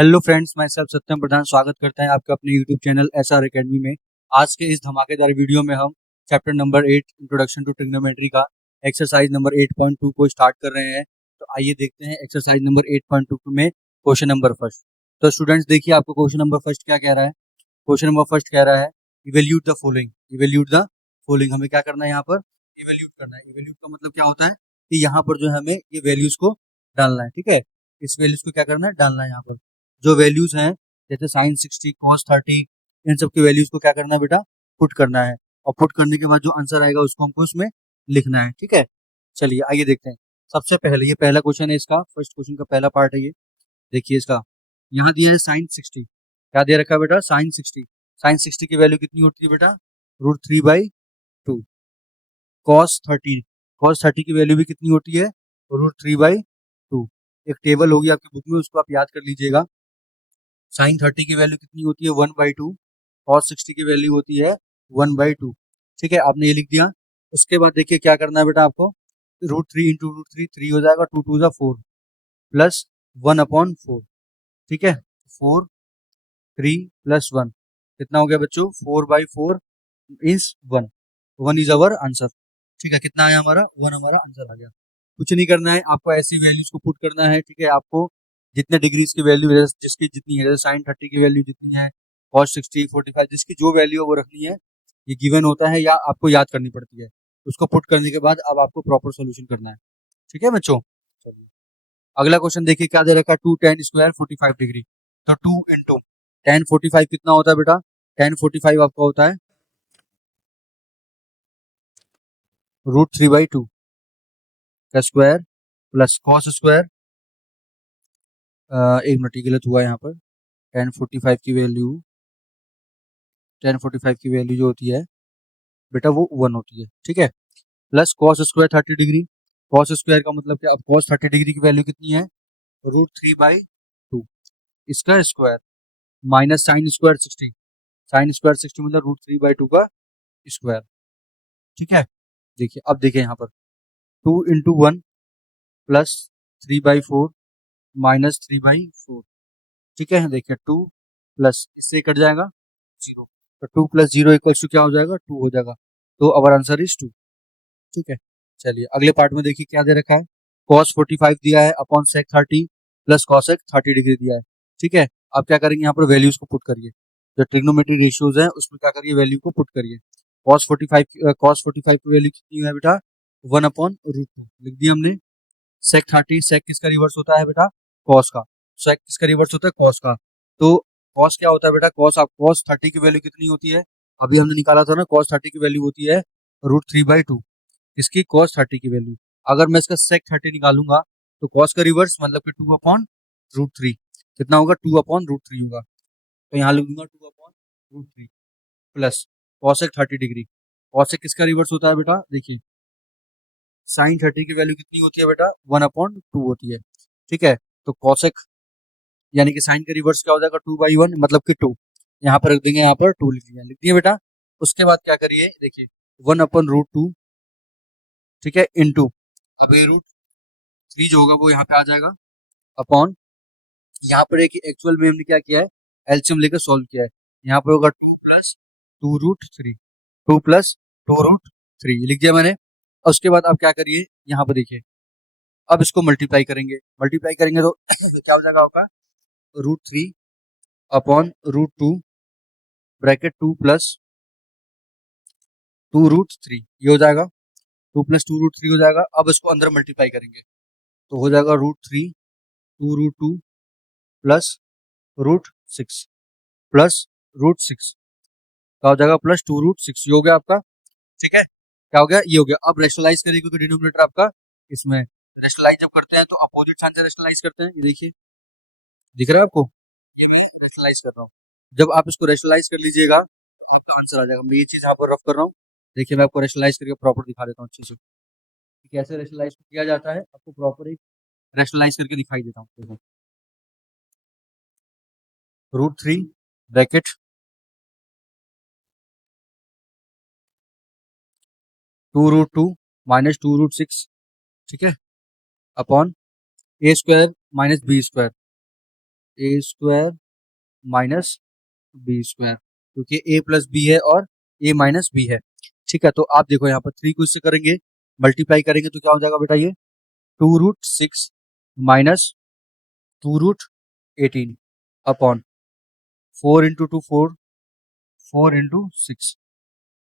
Hello friends, मैं सब सत्यम प्रधान स्वागत करता है आपका अपने यूट्यूब चैनल एसआर एकेडमी में। आज के इस धमाकेदार वीडियो में हम chapter number 8 introduction to trigonometry का एक्सरसाइज नंबर 8.2 को स्टार्ट कर रहे हैं। तो आइए देखते हैं एक्सरसाइज नंबर 8.2 में क्वेश्चन नंबर फर्स्ट। तो स्टूडेंट्स देखिए, आपको क्वेश्चन नंबर फर्स्ट क्या कह रहा है। क्वेश्चन नंबर फर्स्ट कह रहा है evaluate the following. Evaluate the following, हमें क्या करना है यहाँ पर, इवेल्यूट करना है। इवेल्यूट का मतलब क्या होता है कि यहाँ पर जो है हमें ये वैल्यूज को डालना है। ठीक है, इस वैल्यूज को क्या करना है, डालना है। यहाँ पर जो वैल्यूज हैं जैसे साइन 60, कॉस 30, इन सब की वैल्यूज को क्या करना है बेटा, पुट करना है। और पुट करने के बाद जो आंसर आएगा उसको हमको उसमें लिखना है। ठीक है, चलिए आइए देखते हैं। सबसे पहले ये पहला क्वेश्चन है, इसका फर्स्ट क्वेश्चन का पहला पार्ट है ये। देखिए इसका यहाँ दिया है साइन 60। क्या दे रखा है बेटा, साइन 60। साइन 60 की वैल्यू कितनी होती है बेटा, √3/2। कॉस 30, कॉस 30 की वैल्यू भी कितनी होती है, √3/2। एक टेबल होगी आपकी बुक में, उसको आप याद कर लीजिएगा। साइन 30 की वैल्यू कितनी होती है, 1/2। कॉस 60 की वैल्यू होती है 1/2। ठीक है, आपने ये लिख दिया। उसके बाद देखिए क्या करना है बेटा आपको, √3 इंटू √3, 3 हो जाएगा, 2 2 जा 4 प्लस 1/4। ठीक है, 4 3 प्लस 1 कितना हो गया बच्चों, 4/4 इज 1। 1 is our answer. ठीक है, कितना आया हमारा, 1 हमारा आंसर आ गया। कुछ नहीं करना है आपको, ऐसी वैल्यूज को पुट करना है। ठीक है, आपको जितने डिग्रीज की वैल्यू है, जिसकी जितनी है, जैसे साइन 30 की वैल्यू जितनी है, कॉस 60, 45, जिसकी जो वैल्यू है वो रखनी है। ये गिवन होता है या आपको याद करनी पड़ती है। उसको पुट करने के बाद अब आपको प्रॉपर सोल्यूशन करना है। ठीक है बच्चों, चलिए अगला क्वेश्चन देखिए क्या दे रखा है, 2 tan² 45 डिग्री। तो 2 इंटू 10 45 कितना होता है बेटा, 10 45 आपका होता है √3/2 का स्क्वायर प्लस कॉस स्क्वायर। एक मिनट, ये गलत हुआ यहाँ पर। 10 45 की वैल्यू, 10 45 की वैल्यू जो होती है बेटा वो 1 होती है। ठीक है, plus cos square 30 degree. Cos square का मतलब क्या, अब कॉस 30 डिग्री की वैल्यू कितनी है, √3/2 इसका square, minus sine square 60। Sine square 60 मतलब √3/2 का स्क्वायर। ठीक है, देखिए अब देखिए यहाँ पर 2 इंटू 1 प्लस 3/4 माइनस 3/4। ठीक है, देखिए 2 प्लस इससे कट जाएगा 0, तो 2 प्लस 0 इक्वल्स टू क्या हो जाएगा, 2 हो जाएगा। तो अवर आंसर इज 2। ठीक है, चलिए अगले पार्ट में देखिए क्या दे रखा है, cos 45 दिया है upon sec 30 plus cosec 30 degree दिया है। ठीक है, अब क्या करेंगे, यहाँ पर वैल्यूज को पुट करिए। जो ट्रिग्नोमेट्री रेशियोज है उसमें क्या करिए, वैल्यू को पुट करिए। cos 45 की वैल्यू कितनी है बेटा, 1/√2 लिख दिया हमने। sec 30, sec किसका रिवर्स होता है बेटा, cos का। sec किसका रिवर्स होता है, cos का। तो cos क्या होता है बेटा, cos 30 की वैल्यू कितनी होती है, अभी हमने निकाला था ना, cos 30 की वैल्यू होती है √3/2। इसकी cos 30 की वैल्यू, अगर मैं इसका sec 30 निकालूंगा तो cos का रिवर्स मतलब कि 2/√3 कितना होगा, 2/√3 होगा। तो यहाँ लिख दूंगा 2/√3 प्लस cosec 30 डिग्री। cosec किसका रिवर्स होता है बेटा, देखिए साइन 30 की वैल्यू कितनी होती है बेटा, 1/2 होती है। ठीक है, तो cosec यानी कि साइन का रिवर्स क्या हो जाएगा, 2/1 मतलब कि 2। यहाँ पर रख देंगे, यहाँ पर 2 लिख दिया बेटा। उसके बाद क्या करिए, देखिए 1/√2। ठीक है, इंटू अभी √3 जो होगा वो यहाँ पे आ जाएगा अपॉन, यहाँ पर एक एक्चुअल में हमने क्या किया है, एलसीएम लेकर सॉल्व किया है। यहाँ पर होगा 2 प्लस 2√3, 2 प्लस 2√3 लिख दिया मैंने। और उसके बाद अब क्या करिए, यहाँ पर देखिए अब इसको मल्टीप्लाई करेंगे। मल्टीप्लाई करेंगे तो क्या हो जाएगा आपका, √3 अपॉन √2 ब्रैकेट 2 प्लस 2√3 ये हो जाएगा। 2 प्लस 2√3 हो जाएगा। अब इसको अंदर मल्टीप्लाई करेंगे तो हो जाएगा √3 2√2 प्लस √6 प्लस √6 क्या हो जाएगा, प्लस 2√6 ये हो गया आपका। ठीक है, क्या हो गया, ये हो गया। अब रेशनलाइज करिए क्योंकि डिनोमिनेटर आपका इसमें, रेशनलाइज जब करते हैं तो अपोजिट साइन से रेशनलाइज करते हैं। ये देखिए दिख रहा है आपको, ये मैं रेशनलाइज कर रहा हूँ। जब आप इसको रेशनलाइज कर लीजिएगा आपका आंसर आ जाएगा। मैं ये चीज यहाँ पर रफ कर रहा हूँ। देखिए मैं आपको रेशनलाइज करके प्रॉपर दिखा देता हूँ अच्छे से कि कैसे रेशनलाइज किया जाता है। आपको प्रॉपर एक रेशनलाइज करके दिखाई देता हूँ। देखो √3 ब्रैकेट 2√2 माइनस 2√6, ठीक है, अपॉन a² माइनस b²। ए स्क्वायर माइनस बी स्क्वायर, क्योंकि ए प्लस बी है और ए माइनस बी है। ठीक है, तो आप देखो यहाँ पर 3 को इससे करेंगे, मल्टीप्लाई करेंगे तो क्या हो जाएगा बेटा, ये 2√6 माइनस 2√18 अपॉन 4 इंटू 2 4, 4 इंटू 6,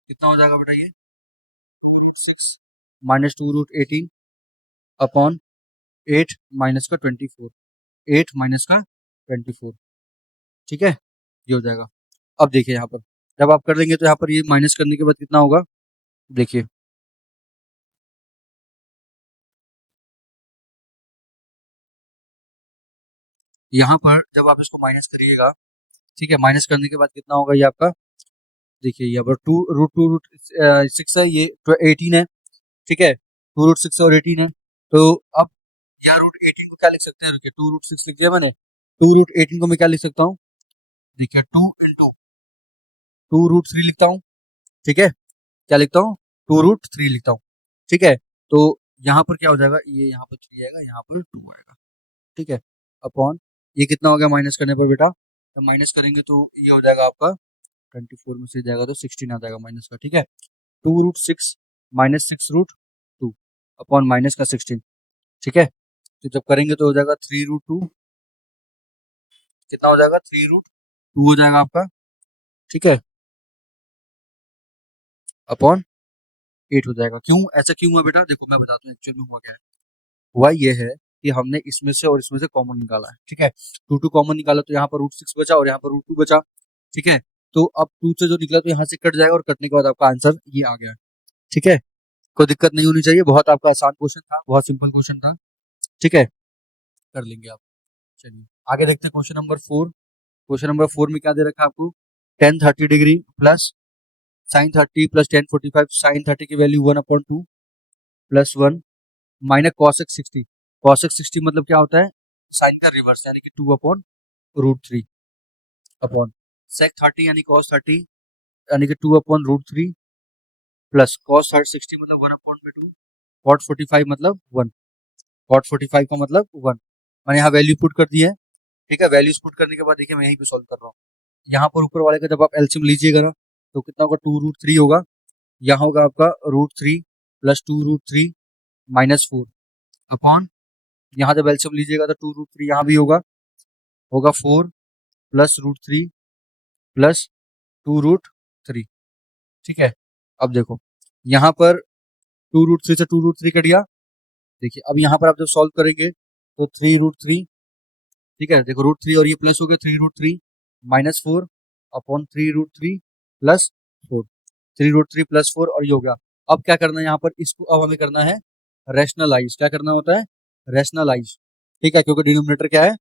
कितना हो जाएगा बेटा ये 6 माइनस 2√18 अपॉन 8 माइनस का 24, 8 माइनस का 24। ठीक है, ये हो जाएगा। अब देखिए यहाँ पर जब आप कर देंगे तो यहाँ पर ये माइनस करने के बाद कितना होगा, देखिए यहाँ पर जब आप इसको माइनस करिएगा, ठीक है, माइनस करने के बाद कितना होगा ये आपका, देखिए यहाँ पर 2√6 है, ये 18 है। ठीक है, 2√6 और 18 है, तो अब यहाँ √18 को क्या लिख सकते हैं, देखिए 2√6 लिख दिया मैंने, 2√18 को मैं क्या लिख सकता हूँ, देखिए 2 इंटू 2√3 लिखता हूँ। ठीक है, क्या लिखता हूँ, 2√3 लिखता हूँ। ठीक है, तो यहाँ पर क्या हो जाएगा, ये यहाँ पर 3 आएगा, यहाँ पर 2 आएगा। ठीक है, अपॉन ये कितना हो गया माइनस करने पर बेटा, तो माइनस करेंगे तो ये हो जाएगा आपका 24 में से जाएगा तो 16 आ जाएगा माइनस का। ठीक है, 2√6 माइनस 6√2 अपॉन माइनस का 16। ठीक है, तो जब करेंगे तो हो जाएगा 3√2, कितना हो जाएगा 3√2 हो जाएगा आपका। ठीक है, अपॉन 8 हो जाएगा। क्यों ऐसा क्यों हुआ बेटा, देखो मैं बताता हूँ एक्चुअल में हुआ क्या है। हुआ ये है कि हमने इसमें से और इसमें से कॉमन निकाला है। ठीक है, 2 कॉमन निकाला तो यहाँ पर √6 बचा और यहाँ पर √2 बचा। ठीक है, तो अब 2 से जो निकला तो यहाँ से कट जाएगा और कटने के बाद आपका आंसर ये आ गया। ठीक है, कोई दिक्कत नहीं होनी चाहिए, बहुत आपका आसान क्वेश्चन था, बहुत सिंपल क्वेश्चन था। ठीक है, कर लेंगे आप। चलिए आगे देखते हैं क्वेश्चन नंबर 4। क्वेश्चन नंबर 4 में क्या दे रखा है आपको, tan 30 degree plus sin 30 plus tan 45, sin 30 की value 1/2 plus 1 minus cos x 60। cos x 60 मतलब क्या होता है, साइन का रिवर्स यानी कि 2/√3 अपॉन sec 30 यानी cos 30 यानी कि 2/√3 प्लस cos 60 मतलब 1/2, cot 45 मतलब 1, cot 45 का मतलब 1। मैंने यहाँ वैल्यू पुट कर दी है। ठीक है, वैल्यूज पुट करने के बाद देखिए मैं यहीं पे सॉल्व कर रहा हूँ। यहाँ पर ऊपर वाले का जब आप एलसीएम लीजिएगा ना तो कितना होगा, 2√3 होगा, यहाँ होगा आपका √3 प्लस 2√3 माइनस 4 अपॉन, यहाँ जब एलसीएम लीजिएगा तो 2√3 यहाँ भी होगा, होगा 4 प्लस √3 प्लस 2√3। ठीक है, अब देखो यहाँ पर 2√3 से 2√3 कट गया। देखिए अब यहाँ पर आप जब सॉल्व करेंगे तो 3√3, ठीक है, देखो √3 और ये प्लस हो गया, 3√3 माइनस 4 अपॉन 3√3 प्लस 4, 3√3 प्लस 4 और ये हो गया। अब क्या करना है यहाँ पर, इसको अब हमें करना है रैशनलाइज। क्या करना होता है, रैशनलाइज। ठीक है, क्योंकि डिनोमिनेटर क्या है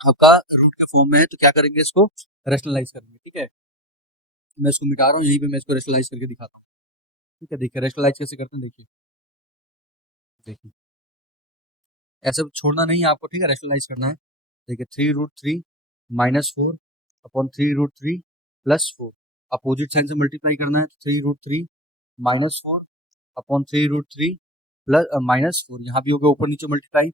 आपका रूट के फॉर्म में है, तो क्या करेंगे, इसको रैशनलाइज करेंगे। ठीक है, मैं इसको मिटा रहा हूँ, यहीं पे मैं इसको रैशनलाइज करके दिखाता हूँ। ठीक है, देखिए रैशनलाइज कैसे करते हैं, देखिए देखिए ऐसे छोड़ना नहीं है आपको। ठीक है, रैशनलाइज करना है। देखिए 3√3 minus 4 upon 3√3 plus 4, opposite sign से मल्टीप्लाई करना है, 3√3 माइनस 4 अपॉन 3√3 प्लस माइनस 4, यहाँ भी हो गया ऊपर नीचे मल्टीप्लाई।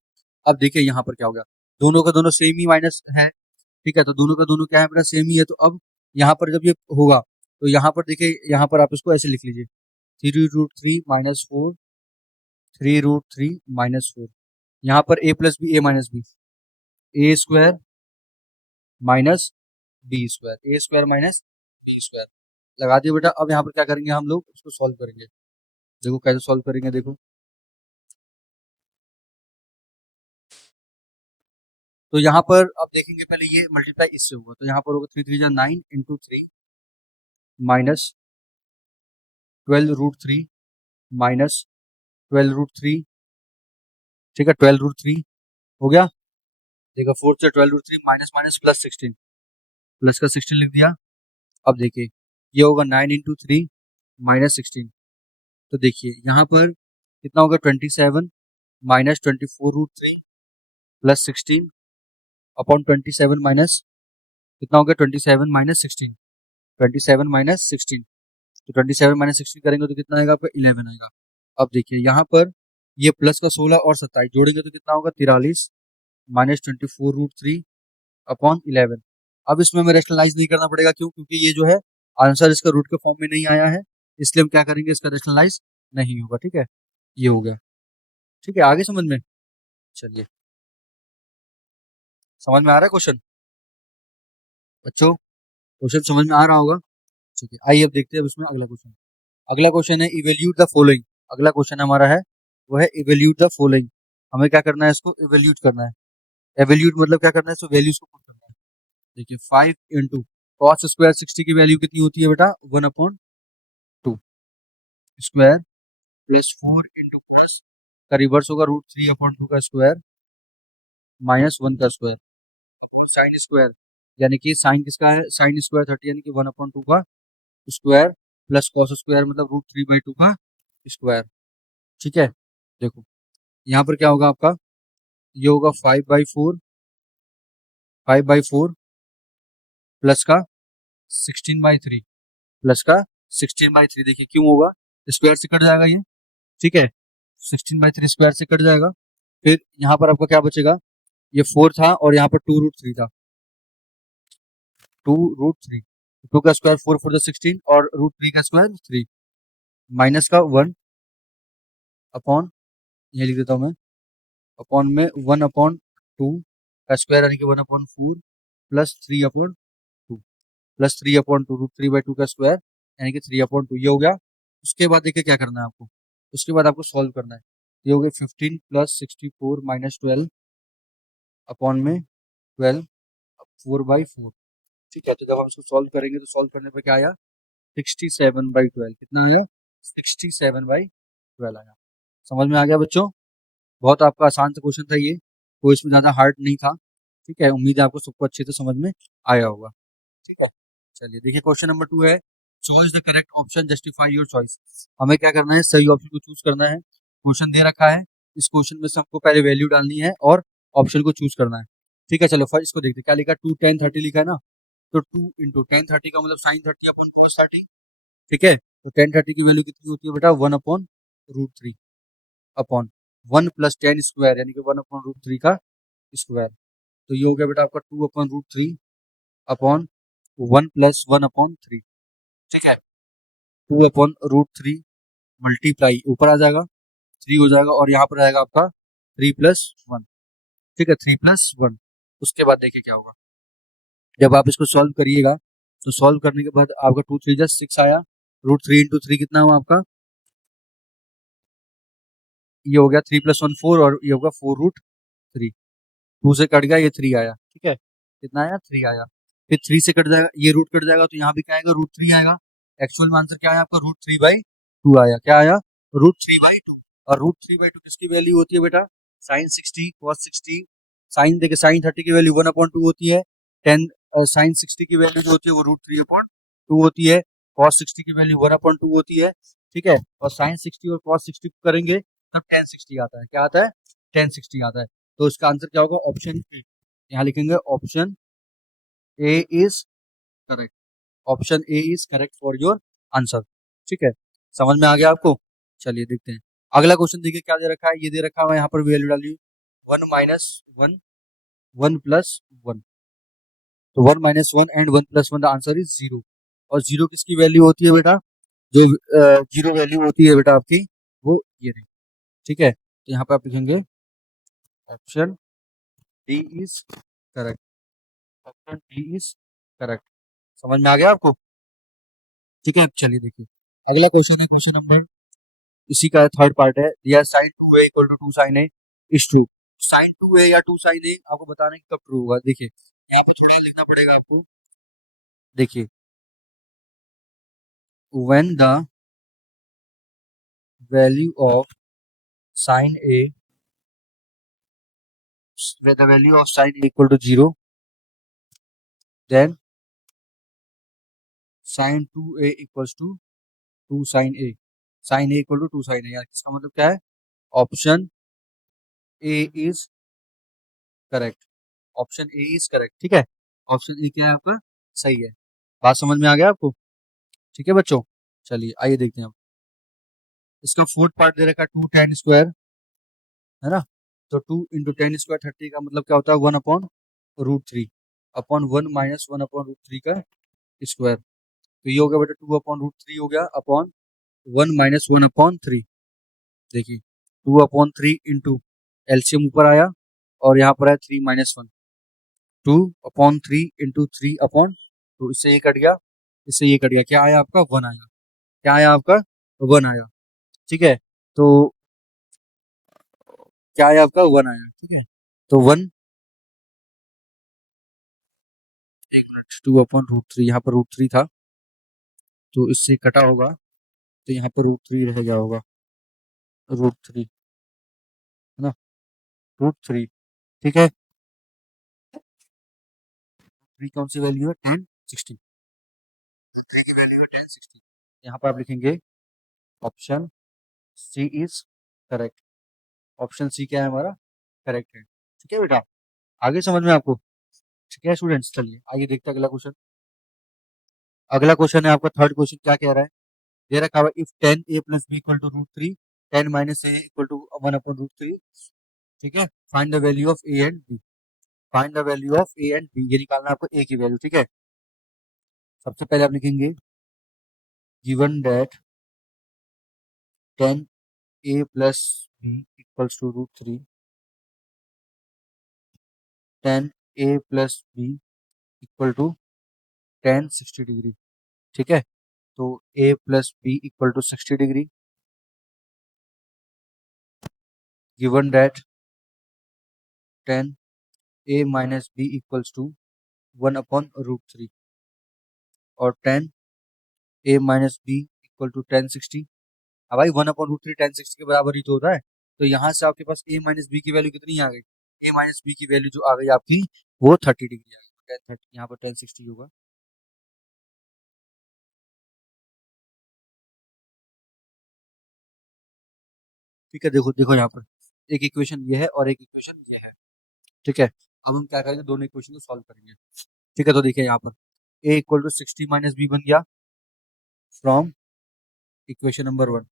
अब देखिए यहाँ पर क्या हो गया, दोनों का दोनों सेम ही माइनस है। ठीक है, तो दोनों का दोनों क्या है मेरा, सेम ही है। तो अब यहाँ पर जब ये होगा तो यहाँ पर देखिए, यहाँ पर आप इसको ऐसे लिख लीजिए, 3√3 माइनस 4, 3√3 माइनस 4, यहाँ पर a plus B, a minus B, A square minus B square, A square minus B square लगा दिए बेटा। अब यहाँ पर क्या करेंगे, हम लोग इसको सॉल्व करेंगे। देखो कैसे सॉल्व करेंगे, देखो तो यहाँ पर अब देखेंगे, पहले ये मल्टीप्लाई इससे होगा, तो यहाँ पर होगा 3 3 9 इंटू 3 माइनस 12√3 माइनस 12√3। ठीक है, 12√3 हो गया। देखो 4 से 12√3 माइनस माइनस प्लस 16, प्लस का 16 लिख दिया। अब देखिए ये होगा 9 इंटू 3 माइनस 16, तो देखिए यहाँ पर कितना होगा, 27 माइनस 24√3 प्लस 16 अपॉन 27 माइनस कितना हो गया, 27 माइनस 16, 27 माइनस 16, तो 27 माइनस 16 करेंगे तो कितना आएगा आपका, 11 आएगा। अब देखिए यहाँ पर ये प्लस का 16 और 27 जोड़ेंगे तो कितना होगा, 43 माइनस 24√3 अपॉन 11। अब इसमें हमें रेशनलाइज नहीं करना पड़ेगा, क्यों? क्योंकि ये जो है आंसर इसका रूट के फॉर्म में नहीं आया है, इसलिए हम क्या करेंगे, इसका रेशनलाइज नहीं होगा। ठीक है, ये हो गया। ठीक है, आगे समझ में? चलिए, समझ में आ रहा है क्वेश्चन बच्चों? क्वेश्चन समझ में आ रहा होगा। ठीक है, आइए अब देखते हैं अब इसमें अगला क्वेश्चन। अगला क्वेश्चन है इवेल्यूट द फॉलोइंग। अगला क्वेश्चन हमारा है वो है इवेल्यूट द फॉलोइंग। हमें क्या करना है, इसको इवेल्यूट करना है। एवेल्यूट मतलब क्या करना है, इसको वैल्यूज को पुट करना है। देखिए 5 इंटू कॉस स्क्वायर 60 की वैल्यू कितनी होती है बेटा, 1/2 स्क्वायर प्लस 4 इंटू प्लस का रिवर्स होगा √3/2 का स्क्वायर माइनस 1 का स्क्वायर साइन स्क्वायर, यानी कि साइन किसका है, साइन स्क्वायर 30 यानी कि 1/2 का स्क्वायर प्लस कॉस स्क्वायर मतलब √3/2 का स्क्वायर। ठीक है, देखो यहाँ पर क्या होगा आपका, ये होगा 5/4 5/4 प्लस का 16/3 प्लस का 16/3। देखिए क्यों होगा, स्क्वायर से कट जाएगा ये। ठीक है, 16/3 स्क्वायर से कट जाएगा। फिर यहाँ पर आपका क्या बचेगा, ये 4 था और यहाँ पर 2√3 था, 2√3, 2 का स्क्वायर 4 4 16 और √3 का स्क्वायर 3 माइनस का 1 अपॉन, ये लिख देता हूँ मैं, अपॉन में 1/2 का स्क्वायर यानी कि 1/4 प्लस 3/2 प्लस 3/2 √3/2 का स्क्वायर यानी कि 3/2, ये हो गया। उसके बाद देखिए क्या करना है आपको, उसके बाद आपको सॉल्व करना है। ये हो गया 15 प्लस 64 माइनस 12 अपॉन में 12 4/4। ठीक है, तो जब हम इसको सॉल्व करेंगे तो सॉल्व करने पर क्या आया, 67/12। कितना आया, 67/12 आया। समझ में आ गया बच्चों? बहुत आपका आसान सा क्वेश्चन था ये, कोई इसमें ज्यादा हार्ड नहीं था। ठीक है, उम्मीद है आपको सबको अच्छे से समझ में आया होगा। ठीक है, चलिए देखिए क्वेश्चन नंबर 2 है choice the correct option justify your choice. हमें क्या करना है, सही ऑप्शन को चूज करना है। क्वेश्चन दे रखा है, इस क्वेश्चन में से हमको पहले वैल्यू डालनी है और ऑप्शन को चूज करना है। ठीक है, चलो फर्स्ट इसको देखते हैं, क्या लिखा, 2 10 30 लिखा है ना, तो 2 इंटू 10 30 का मतलब साइन 30 अपन cos 30। ठीक है, तो 10 30 की वैल्यू कितनी होती है बेटा, 1/√3 अपॉन 1 प्लस 10 स्क्वायर यानी कि 1/√3 का स्क्वायर। तो ये हो गया बेटा आपका 2/√3 अपॉन 1 प्लस 1/3। ठीक है, 2/√3 मल्टीप्लाई ऊपर आ जाएगा 3 हो जाएगा और यहाँ पर आएगा आपका 3+1। ठीक है, 3+1। उसके बाद देखिए क्या होगा, जब आप इसको सॉल्व करिएगा तो सॉल्व करने के बाद आपका 2 3 6 आया, √3 इंटू 3 कितना हुआ आपका, ये हो गया 3+1 4 और ये होगा 4√3। 2 से कट गया, ये 3 आया। ठीक है, कितना आया, 3 आया। फिर 3 से कट जाएगा, ये रूट कट जाएगा तो यहाँ भी क्या आएगा, √3 आएगा। एक्चुअल में आंसर क्या आया आपका, √3/2 आया। क्या आया, √3/2। और √3/2 किसकी वैल्यू होती है बेटा, साइन 60 cos 60। साइन देखिए साइन 30 की वैल्यू 1/2 होती है, 10 और साइन 60 की वैल्यू जो होती है वो √3/2 होती है, cos 60 की वैल्यू 1/2 होती है। ठीक है, और साइन 60 और cos 60 को करेंगे तब tan 60 आता है। क्या आता है, tan 60 आता है। तो इसका आंसर क्या होगा, ऑप्शन ए। यहाँ लिखेंगे option A is correct. Option A is correct for your answer. ठीक है, समझ में आ गया आपको? चलिए देखते हैं अगला क्वेश्चन। देखिए क्या दे रखा है, ये दे रखा है यहाँ पर वैल्यू डाली 1 - 1 1 + 1। तो 1 - 1 एंड 1 + 1 द आंसर इज 0। और 0 किसकी वैल्यू होती है बेटा, जो 0 वैल्यू होती है बेटा आपकी वो ये रही। ठीक है, तो यहाँ पे आप लिखेंगे option D is correct. Option D is correct. समझ में आ गया आपको? ठीक है, अब चलिए देखिए अगला क्वेश्चन है, क्वेश्चन नंबर इसी का थर्ड पार्ट है, दिया sine 2a = 2 sin a is true. Sine 2a या 2 sin a आपको बताना है कि कब ट्रू होगा। देखिए यहाँ पे थोड़ा लिखना पड़ेगा आपको। देखिए when the value of sin a when the value of sin a equal to 0, then sin 2a equals to 2 sin a। sin a equal to 2 sin a, यार इसका मतलब क्या है, option A is correct. Option A is correct. ठीक है, option A क्या है आपका, सही है। बात समझ में आ गया आपको? ठीक है बच्चों, चलिए आइए देखते हैं अब इसका फोर्थ पार्ट दे रखा है 2 tan स्क्वायर, है ना। तो 2 × 10² 30 का मतलब क्या होता है, 1/√3। अपॉन 1 माइनस 1 अपॉन रूट 3 का स्क्वायर। तो ये हो गया बेटा 2 अपॉन रूट 3 हो गया अपॉन 1 माइनस 1 अपॉन 3। देखिए 2 अपॉन 3 इंटू एलसीएम ऊपर आया और यहाँ पर है 3 माइनस 1। 2 अपॉन 3 इंटू 3 अपॉन 2, इससे ये कट गया, इससे ये कट गया, क्या आया आपका 1 आया, क्या आया आपका 1 आया। ठीक है, तो क्या आया आपका 1 आया। ठीक है, तो 1, एक मिनट, 2 अपॉन रूट 3, यहाँ पर रूट 3 था तो इससे कटा होगा, तो यहाँ पर रूट 3 रह गया होगा, रूट 3 है ना, रूट 3। ठीक है, 3 कौन सी वैल्यू है, 10 16, 3 की वैल्यू है 10 16। यहाँ पर आप लिखेंगे option C is correct, option C क्या है हमारा, करेक्ट है। ठीक है बेटा, आगे समझ में आपको। ठीक है स्टूडेंट्स, चलिए आगे देखते हैं अगला क्वेश्चन। अगला क्वेश्चन है आपका थर्ड क्वेश्चन, क्या कह रहा है, दे रखा हुआ if 10a plus B equal to root 3, 10 minus A equal to 1 upon root 3। ठीक है, find the value of A and B, find the value of A and B, ये निकालना है आपको ए की वैल्यू। ठीक है, सबसे पहले आप लिखेंगे given that 10a plus B equals to root 3, 10a plus B equal to 10 60 degree. ठीक है, तो a plus B equal to 60 degree, given that 10a minus B equals to 1 upon root 3 और 10a minus B equal to 10 60। अब भाई 1 upon root 3 10 60 के बराबर ही तो होता है, तो यहाँ से आपके पास a माइनस बी की वैल्यू कितनी आ गई, a माइनस बी की वैल्यू जो आ गई आपकी वो 30 डिग्री आ गई, 10 30 यहाँ पर 10 60 होगा। ठीक है, देखो देखो यहाँ पर एक इक्वेशन ये है और एक इक्वेशन ये है। ठीक है, अब हम क्या करेंगे, दोनों इक्वेशन को सॉल्व करेंगे। ठीक है, तो देखिए यहाँ पर a equal to 60 minus B बन गया from equation number 1,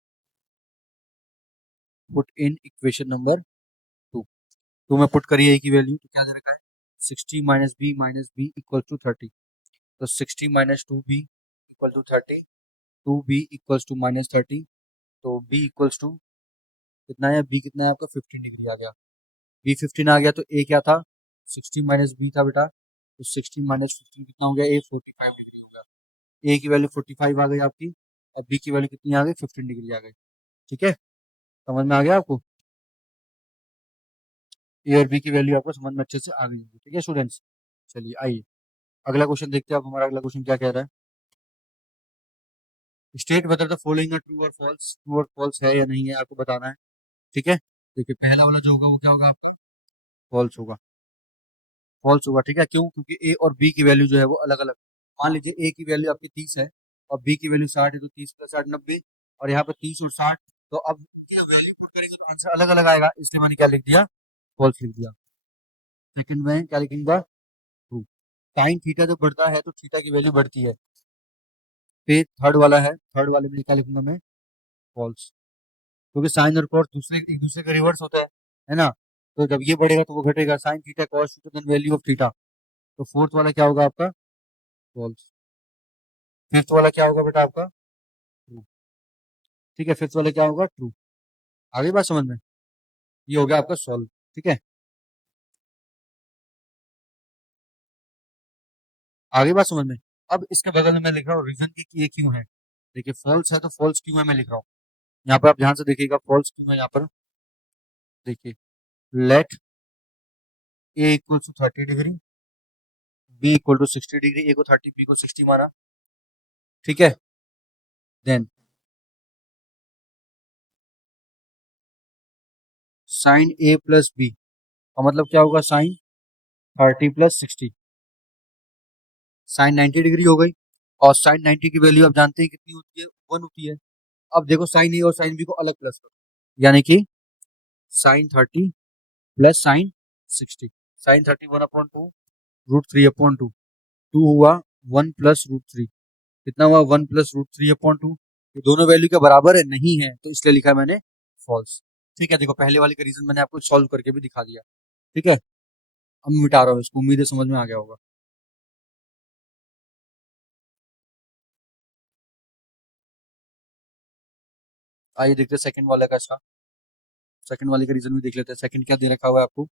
put in equation number 2। तो मैं पुट करिए a की वैल्यू, तो क्या दे रखा है 60 माइनस बी इक्वल टू 30, तो 60 minus 2b equal to 30, 2b equals to minus 30, तो b इक्वल्स टू कितना है, b कितना है आपका 15 डिग्री आ गया, b 15 आ गया, तो a क्या था 60 माइनस b था बेटा, तो 60 माइनस 15 कितना हो गया, a 45 डिग्री हो गया, a की वैल्यू 45 आ गई आपकी, अब b की वैल्यू कितनी आ गई 15 डिग्री आ गई। ठीक है, समझ में आ गया आपको, ए और बी की वैल्यू आपको समझ में अच्छे से आ गई होगी। ठीक है स्टूडेंट्स, चलिए आइए अगला क्वेश्चन देखते हैं। अब हमारा अगला क्वेश्चन क्या कह रहा है, state whether the following true और फॉल्स, ट्रू और फॉल्स है या नहीं है आपको बताना है। ठीक है, देखिए पहला वाला जो होगा वो क्या होगा, फॉल्स होगा, फॉल्स होगा। ठीक है, क्यों, क्योंकि ए और बी की वैल्यू जो है वो अलग अलग, मान लीजिए ए की वैल्यू आपकी 30 है और बी की वैल्यू 60 है, तो 30 प्लस 60 90, और यहाँ पर 30 और 60, तो अब वैल्यू पुट करेंगे तो आंसर अलग अलग आएगा, इसलिए मैंने क्या लिख दिया, फॉल्स लिख दिया। सेकंड में क्या लिखेंगे, ट्रू, साइन थीटा जब बढ़ता है तो थीटा की वैल्यू बढ़ती है। फिर थर्ड वाला है, थर्ड वाले में क्या लिखूंगा मैं, फॉल्स, क्योंकि साइन और कॉस दूसरे एक दूसरे का रिवर्स होता है ना, तो जब ये बढ़ेगा तो वो घटेगा, sine theta cos theta then value of theta, तो फोर्थ वाला क्या होगा आपका, फॉल्स। फिफ्थ वाला क्या होगा बेटा आपका, ट्रू। ठीक है, फिफ्थ वाला क्या होगा, ट्रू। आगे बात समझ में, ये हो गया आपका सॉल्व। ठीक है, आगे बात समझ में। अब इसके बगल में मैं लिख रहा हूँ रीजन की कि ये क्यों है। देखिए फॉल्स है तो फॉल्स क्यों है मैं लिख रहा हूँ, यहाँ पर आप ध्यान से देखिएगा फॉल्स क्यों है यहाँ पर। देखिए let A equal to 30 degree, B equal to 60 degree, A को 30 बी को 60 माना। ठीक है, then sine A plus B का मतलब क्या होगा, साइन 30 प्लस 60, साइन 90 डिग्री हो गई, और साइन 90 की वैल्यू आप जानते हैं कितनी होती है, 1 होती है। अब देखो साइन ए और साइन बी को अलग प्लस करो, यानी कि साइन 30 प्लस साइन 60, साइन 30 1/2 रूट 3/2, टू हुआ 1 प्लस रूट 3, कितना हुआ 1 प्लस रूट 3/2, ये दोनों वैल्यू के बराबर है नहीं है, तो इसलिए लिखा है मैंने फॉल्स। ठीक है, देखो पहले वाले का रीजन मैंने आपको सॉल्व करके भी दिखा दिया। ठीक है, अब मैं मिटा रहा हूँ इसको, उम्मीद है समझ में आ गया होगा। आइए देखते हैं सेकंड वाले का। इसका सेकंड वाले का रीजन भी देख लेते हैं। सेकंड क्या दे रखा हुआ है आपको,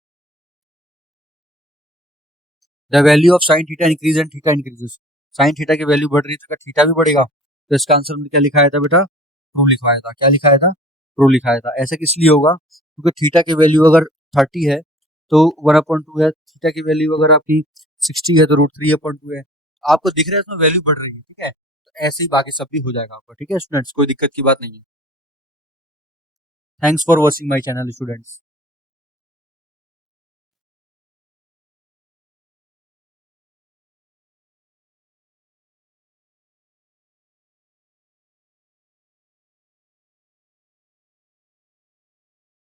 the value of sine theta increase and theta increases. Sine theta की वैल्यू बढ़ रही है तो थीटा भी बढ़ेगा। तो इसका आंसर हमने क्या लिखा आया था बेटा, ट्रू लिखा आया था। क्या लिखा आया था, ट्रू लिखा आया था। ऐसा किस लिए होगा, क्योंकि थीटा की वैल्यू अगर 30 है तो 1/2 है, थीटा की वैल्यू अगर आपकी 60 है तो √3/2 है। आपको दिख रहा है इसमें वैल्यू बढ़ रही है, ठीक है। तो ऐसे ही बाकी सब भी हो जाएगा आपका, ठीक है स्टूडेंट्स, कोई दिक्कत की बात नहीं है। Thanks for watching my channel students.